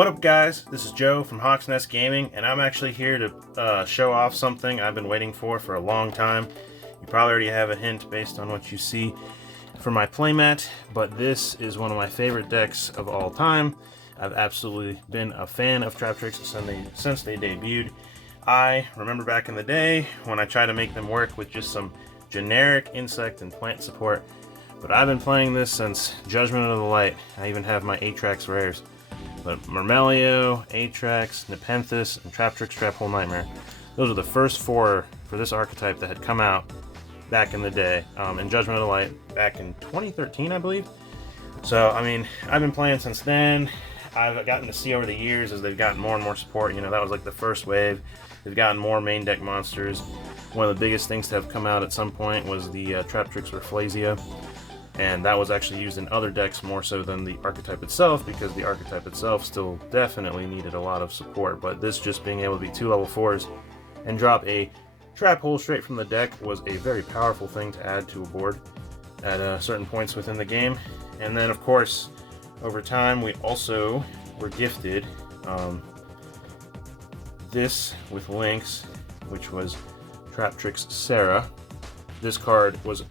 What up guys, this is Joe from HawksNestGaming, and I'm actually here to show off something I've been waiting for a long time. You probably already have a hint based on what you see for my playmat, but this is one of my favorite decks of all time. I've absolutely been a fan of Traptrix since they debuted. I remember back in the day when I tried to make them work with just some generic insect and plant support, but I've been playing this since Judgment of the Light. I even have my Atrax rares. But Myrmeleo, Atrax, Nepenthes, and Traptrix Traphole Nightmare. Those are the first four for this archetype that had come out back in the day, in Judgment of the Light back in 2013, I believe. So, I mean, I've been playing since then. I've gotten to see over the years as they've gotten more and more support. You know, that was like the first wave. They've gotten more main deck monsters. One of the biggest things to have come out at some point was the Traptrix Rafflesia. And that was actually used in other decks more so than the archetype itself, because the archetype itself still definitely needed a lot of support. But this just being able to be 2 level 4s and drop a trap hole straight from the deck was a very powerful thing to add to a board at certain points within the game. And then of course, over time we also were gifted this with links, which was Traptrix Sarah. This card was,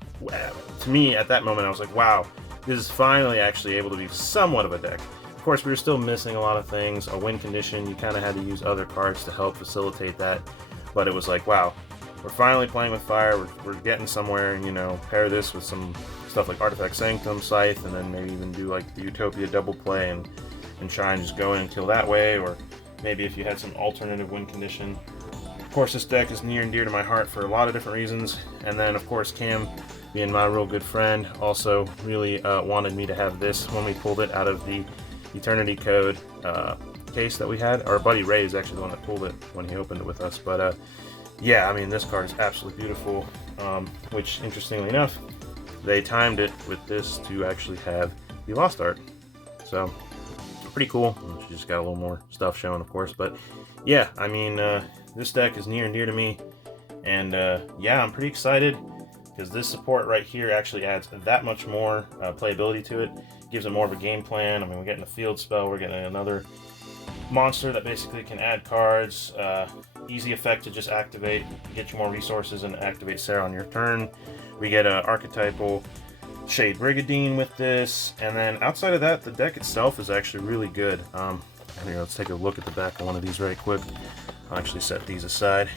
to me at that moment, I was like, wow, this is finally actually able to be somewhat of a deck. Of course, we were still missing a lot of things. A win condition, you kind of had to use other cards to help facilitate that. But it was like, wow, we're finally playing with fire, we're getting somewhere, and you know, pair this with some stuff like Artifact Sanctum, Scythe, and then maybe even do like the Utopia double play and try and just go in and kill that way, or maybe if you had some alternative win condition. Of course, this deck is near and dear to my heart for a lot of different reasons, and then of course Cam, being my real good friend, also really wanted me to have this when we pulled it out of the Eternity Code case that we had. Our buddy Ray is actually the one that pulled it when he opened it with us, but yeah, I mean, this card is absolutely beautiful, which interestingly enough, they timed it with this to actually have the Lost Art, so pretty cool. She just got a little more stuff showing, of course, but yeah, I mean, this deck is near and dear to me, and yeah, I'm pretty excited because this support right here actually adds that much more playability to it. Gives it more of a game plan. I mean, we're getting a field spell, we're getting another monster that basically can add cards, easy effect to just activate, get you more resources and activate Sarah on your turn. We get an archetypal Shade Brigadine with this, and then outside of that, the deck itself is actually really good. Here, let's take a look at the back of one of these very quick. I'll actually set these aside.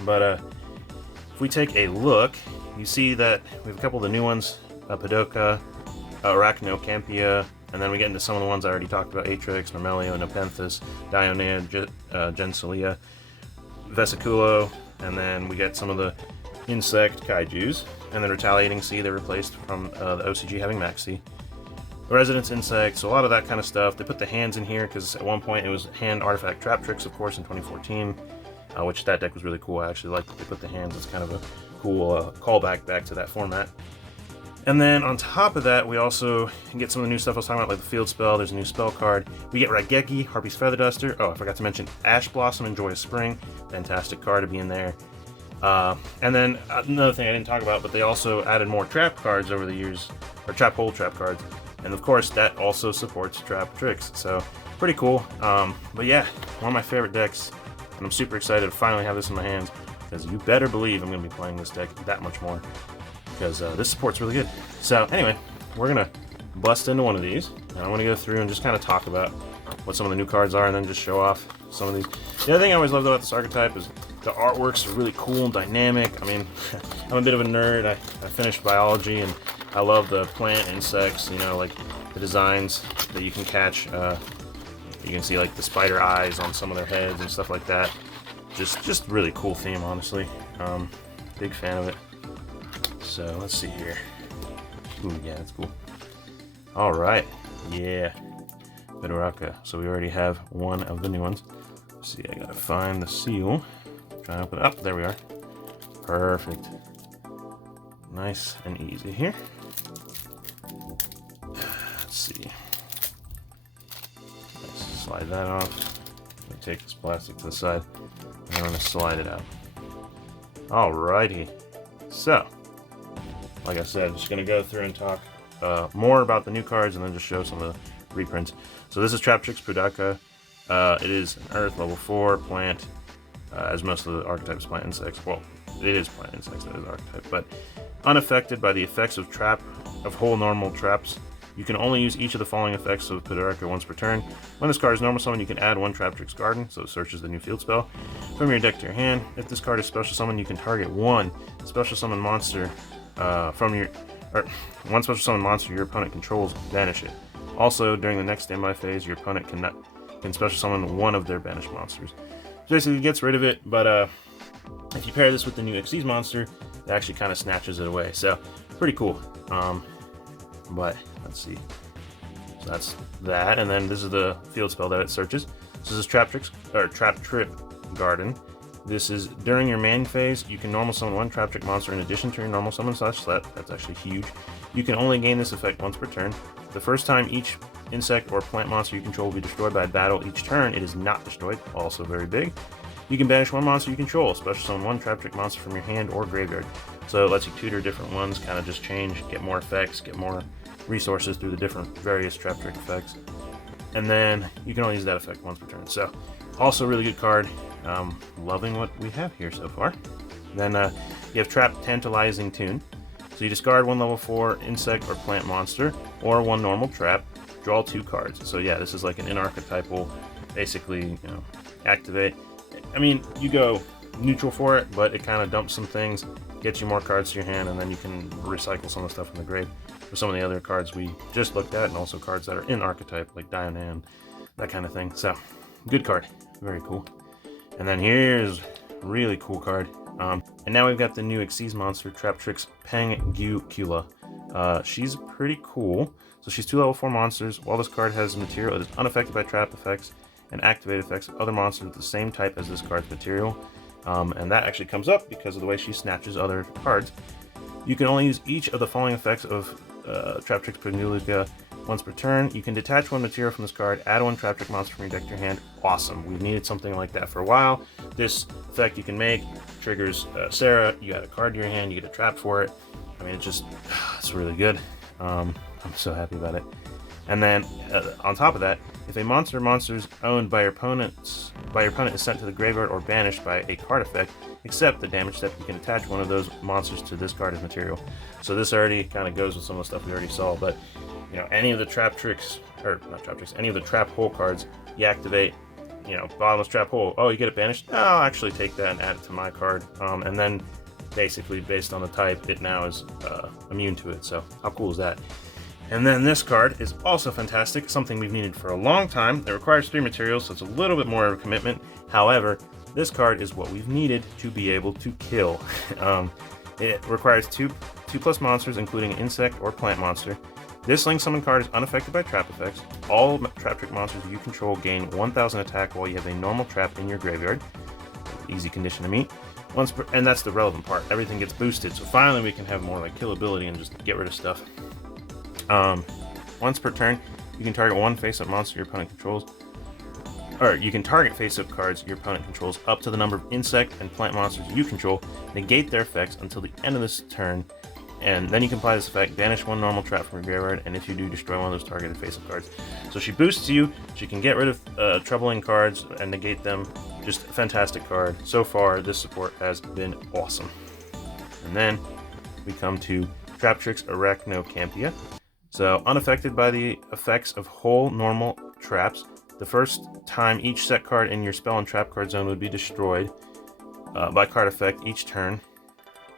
But if we take a look, you see that we have a couple of the new ones, Padoka, Arachnocampia, and then we get into some of the ones I already talked about, Atrax, Myrmeleo, Nepenthes, Dionea, Gensalia, Vesiculo, and then we get some of the insect kaijus, and then Retaliating Sea they replaced from the OCG having Max Sea. Residence Insects, so a lot of that kind of stuff. They put the hands in here because at one point it was hand artifact Traptrix, of course, in 2014, which that deck was really cool. I actually like that they put the hands. It's kind of a cool callback back to that format. And then on top of that, we also get some of the new stuff I was talking about, like the field spell. There's a new spell card. We get Raigeki, Harpy's Feather Duster. Oh, I forgot to mention Ash Blossom and Joy of Spring. Fantastic card to be in there. And then another thing I didn't talk about, but they also added more trap cards over the years, or trap hole trap cards. And of course, that also supports Traptrix, so pretty cool. But yeah, one of my favorite decks, and I'm super excited to finally have this in my hands, because you better believe I'm going to be playing this deck that much more, because this support's really good. So anyway, we're going to bust into one of these, and I'm going to go through and just kind of talk about what some of the new cards are, and then just show off some of these. The other thing I always loved about this archetype is the artworks are really cool and dynamic. I mean, I'm a bit of a nerd. I finished biology, and I love the plant insects, you know, like the designs that you can catch. You can see like the spider eyes on some of their heads and stuff like that. Just really cool theme, honestly. Big fan of it. So let's see here. Ooh, yeah, that's cool. All right, yeah, Bedoraka. So we already have one of the new ones. Let's see, I gotta find the seal. Try to open it up. There we are. Perfect. Nice and easy here. Let's see. Nice. Slide that off. Let me take this plastic to the side, and I'm going to slide it out. Alrighty. So, like I said, I'm just going to go through and talk more about the new cards, and then just show some of the reprints. So this is Traptrix Padoka. It is an Earth, level 4, plant, as most of the archetypes plant insects. Well, it is plant insects that is archetype, but unaffected by the effects of whole normal traps. You can only use each of the following effects of Pterodactyl once per turn. When this card is normal summon, you can add one Traptrix Garden, so it searches the new field spell, from your deck to your hand. If this card is special summon, you can target one special summon monster one special summon monster your opponent controls, banish it. Also, during the next standby phase, your opponent can special summon one of their banished monsters. So basically, it gets rid of it, but if you pair this with the new Xyz monster, it actually kind of snatches it away. So, pretty cool. But let's see. So that's that, and then this is the field spell that it searches. So this is Traptrix Garden. This is during your main phase, you can normal summon one Traptrix monster in addition to your normal summon / slap. That's actually huge. You can only gain this effect once per turn. The first time each insect or plant monster you control will be destroyed by a battle each turn, it is not destroyed. Also very big. You can banish one monster you control, special summon one Traptrix monster from your hand or graveyard. So it lets you tutor different ones, kind of just change, get more effects, get more resources through the different various Traptrix effects. And then you can only use that effect once per turn. So also really good card. Loving what we have here so far. Then you have Trap Tantalizing Tune. So you discard one level 4 insect or plant monster, or one normal trap, draw 2 cards. So yeah, this is like an inarchetypal, basically, activate. I mean, you go neutral for it, but it kind of dumps some things, gets you more cards to your hand, and then you can recycle some of the stuff from the grave for some of the other cards we just looked at, and also cards that are in archetype, like Dianan, that kind of thing. So, good card. Very cool. And then here's a really cool card. And now we've got the new Xyz monster, Traptrix Penguicula. She's pretty cool. So she's 2 level 4 monsters. While this card has material, it is unaffected by trap effects and activate effects of other monsters with the same type as this card's material. And that actually comes up because of the way she snatches other cards. You can only use each of the following effects of Traptrix Penguicula once per turn. You can detach one material from this card, add one Traptrix monster from your deck to your hand. Awesome. We've needed something like that for a while. This effect you can make triggers Sarah. You add a card to your hand, you get a trap for it. I mean, it's really good. I'm so happy about it. And then on top of that, if a monster's owned by your opponent is sent to the graveyard or banished by a card effect, except the damage step, you can attach one of those monsters to this card as material. So this already kind of goes with some of the stuff we already saw, but any of the any of the trap hole cards, you activate, bottomless trap hole, oh, you get it banished? No, I'll actually take that and add it to my card. And then basically based on the type, it now is immune to it. So how cool is that? And then this card is also fantastic, something we've needed for a long time. It requires 3 materials, so it's a little bit more of a commitment. However, this card is what we've needed to be able to kill. It requires 2+ monsters, including an insect or plant monster. This Link Summon card is unaffected by trap effects. All Traptrix monsters you control gain 1000 attack while you have a normal trap in your graveyard. Easy condition to meet. And that's the relevant part. Everything gets boosted, so finally we can have more like killability and just get rid of stuff. Once per turn, you can target one face-up monster your opponent controls. Or you can target face-up cards your opponent controls up to the number of insect and plant monsters you control, negate their effects until the end of this turn, and then you can apply this effect, banish one normal trap from your graveyard, and if you do, destroy one of those targeted face-up cards. So she boosts you, she can get rid of troubling cards and negate them. Just a fantastic card. So far, this support has been awesome. And then we come to Traptrix Arachnocampia. So, unaffected by the effects of whole normal traps, the first time each set card in your spell and trap card zone would be destroyed by card effect each turn.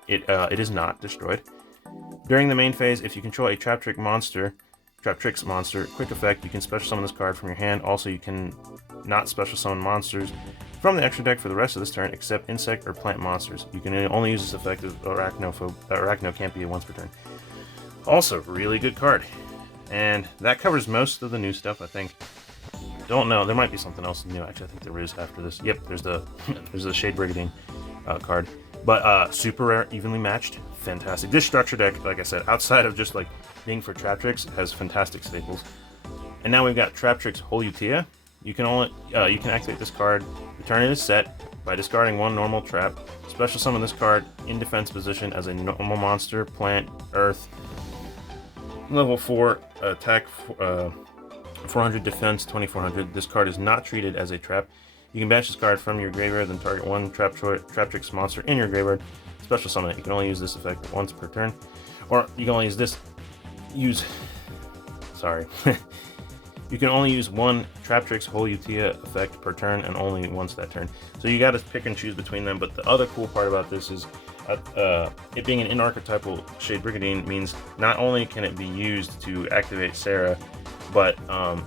It is not destroyed. During the main phase, if you control a Traptrix monster, quick effect, you can special summon this card from your hand. Also, you can not special summon monsters from the extra deck for the rest of this turn, except insect or plant monsters. You can only use this effect of Arachnocampia once per turn. Also, really good card. And that covers most of the new stuff, I think. Don't know, there might be something else new. Actually, I think there is after this. Yep, there's the Shade Brigandine card. But super rare, evenly matched, fantastic. This structure deck, like I said, outside of just like being for Traptrix, has fantastic staples. And now we've got Traptrix Holutea. You can activate this card, return it as set by discarding one normal trap. Special summon this card in defense position as a normal monster, plant, earth, level 4 attack 400 defense, 2400. This card is not treated as a trap. You can banish this card from your graveyard, then target one Traptrix monster in your graveyard. Special summon it. You can only use this effect once per turn. Or you can only use this... Sorry. You can only use one Traptrix Whole Utia effect per turn, and only once that turn. So you gotta pick and choose between them, but the other cool part about this is it being an in-archetypal Shade Brigandine means not only can it be used to activate Sarah, but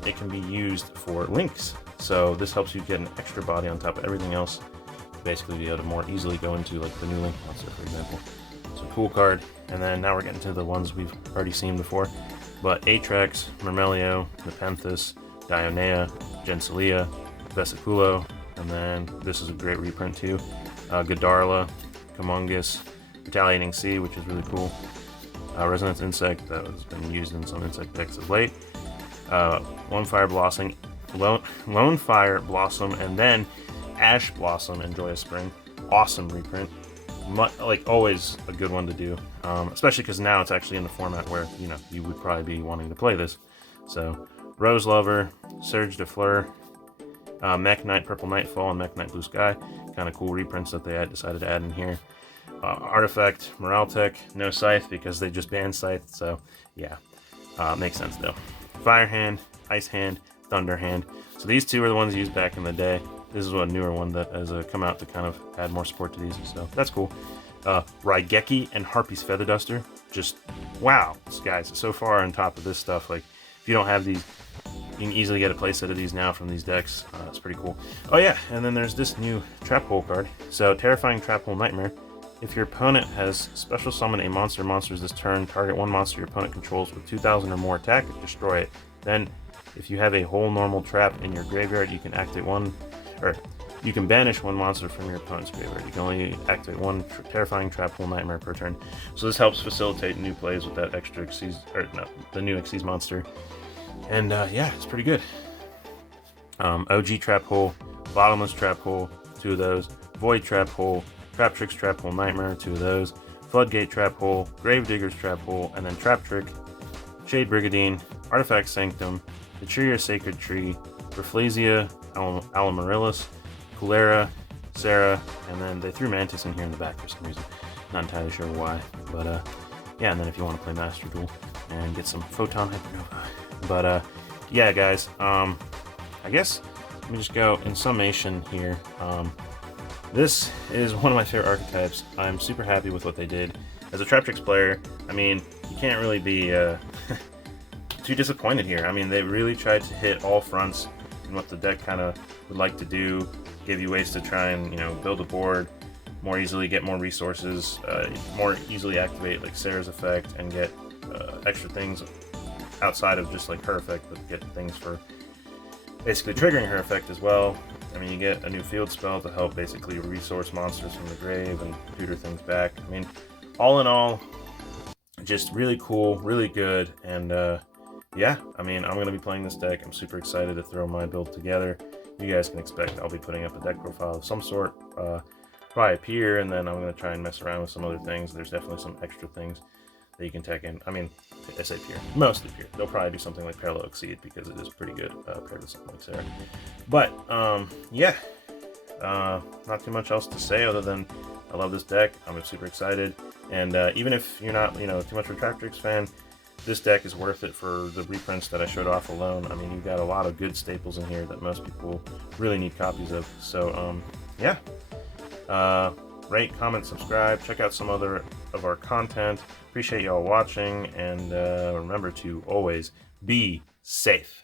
it can be used for links. So this helps you get an extra body on top of everything else, to basically be able to more easily go into like the new link monster, for example. So cool card. And then now we're getting to the ones we've already seen before. But Atrax, Myrmelio, Nepenthes, Dionea, Gensalia, Vesiculo, and then this is a great reprint too. Godarla, Comungus, Retaliating Sea, which is really cool. Resonance Insect, that has been used in some insect decks of late. Lone Fire Blossom, and then Ash Blossom and Joyous Spring. Awesome reprint. Like always a good one to do, especially because now it's actually in the format where, you know, you would probably be wanting to play this. So Rose Lover, Surge de Fleur, Mech Knight Purple Nightfall, and Mech Knight Blue Sky. Kind of cool reprints that they decided to add in here. Artifact, Moraltech, no Scythe because they just banned Scythe, so yeah, makes sense though. Fire Hand, Ice Hand, Thunder Hand. So these two are the ones used back in the day. This is a newer one that has come out to kind of add more support to these, so that's cool. Raigeki and Harpy's Feather Duster. Just, wow, guys, so far on top of this stuff, like, if you don't have these, you can easily get a playset of these now from these decks. It's pretty cool. Oh yeah, and then there's this new Trap Hole card. So, Terrifying Trap Hole Nightmare. If your opponent has special summon a monsters this turn, target one monster your opponent controls with 2,000 or more attack, destroy it. Then, if you have a whole normal trap in your graveyard, you can activate one, or you can banish one monster from your opponent's graveyard. You can only activate one Terrifying Trap Hole Nightmare per turn. So this helps facilitate new plays with that extra Xyz, or no, the new Xyz monster. And yeah, it's pretty good. OG Trap Hole, Bottomless Trap Hole, 2 of those. Void Trap Hole, Traptrix Trap Hole Nightmare, 2 of those. Floodgate Trap Hole, Gravedigger's Trap Hole, and then Traptrick, Shade Brigandine, Artifact Sanctum, Etruria Sacred Tree, Rafflesia, Alamarilis, Kulera, Sarah, and then they threw Mantis in here in the back for some reason. Not entirely sure why, but yeah, and then if you want to play Master Duel and get some Photon Hypernova. But yeah, guys, I guess let me just go in summation here. This is one of my favorite archetypes. I'm super happy with what they did. As a Traptrix player, I mean, you can't really be too disappointed here. I mean, they really tried to hit all fronts in what the deck kind of would like to do, give you ways to try and, you know, build a board more easily, get more resources, more easily activate like Sarah's effect, and get extra things outside of just like her effect, but get things for basically triggering her effect as well. I mean, you get a new field spell to help basically resource monsters from the grave and tutor things back. I mean, all in all, just really cool, really good, and yeah, I mean, I'm going to be playing this deck. I'm super excited to throw my build together. You guys can expect I'll be putting up a deck profile of some sort, probably up here, and then I'm going to try and mess around with some other things. There's definitely some extra things that you can tech in. I mean, I say Pier, mostly Pier. They'll probably do something like Parallel Exceed because it is pretty good paired with something like Sarah. But, yeah, not too much else to say other than I love this deck. I'm super excited. And even if you're not, you know, too much of a Traptrix fan, this deck is worth it for the reprints that I showed off alone. I mean, you've got a lot of good staples in here that most people really need copies of. So, yeah. Rate, comment, subscribe, check out some other of our content. Appreciate y'all watching, and remember to always be safe.